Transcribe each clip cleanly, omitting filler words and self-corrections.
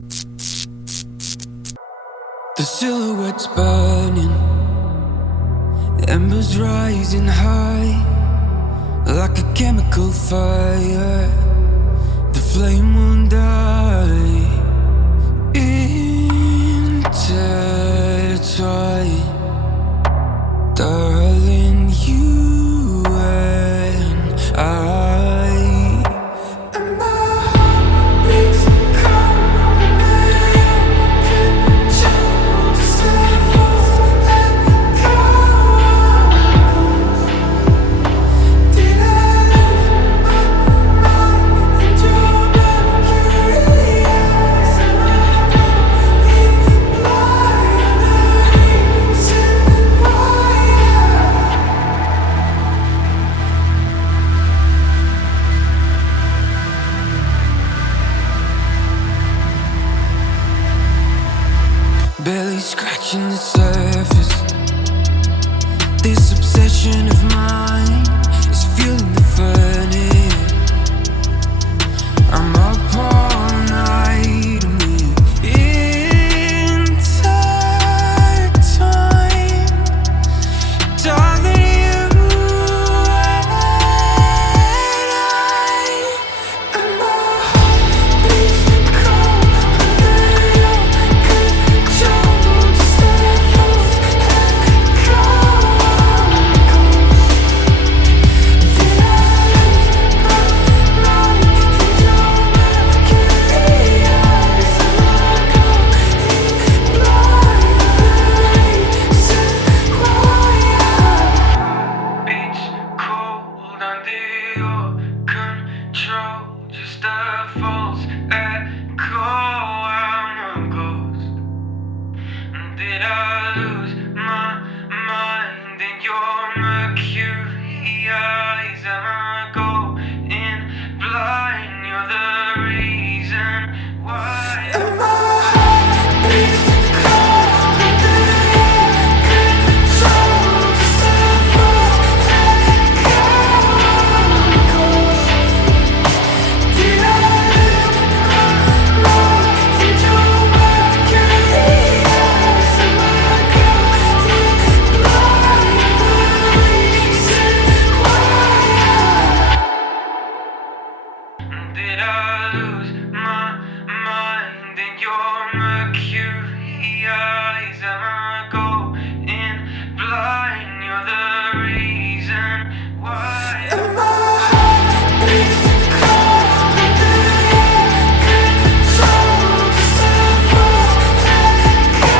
The silhouette's burning, embers rising high, like a chemical fire. The flame won't die. Intertwine, darling, you and I. Barely scratching the surface. This obsession of mine is fueling the furnace. I'm up all night and we're intertwined. Darling, you and I. And my heart beats cold under your control. Just let those Did I lose my mind in your mercury eyes? Am I going blind? Beats cold under your control. Just a false echo. I'm a ghost. Did I lose my mind in your mercury eyes? Am I going blind? You're the reason why. And my heart beats cold under your control. Just a false echo. Did I lose my mind in your mercury eyes? Am I going blind? The reason why. Did I lose my mind in your mercury eyes? Am I going blind? You're the reason why. And my heart beats cold under your control. Just a false echo.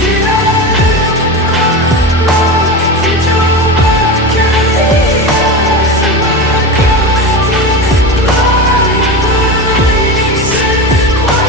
Did I lose my mind in your mercury eyes? Am I going blind? The reason why.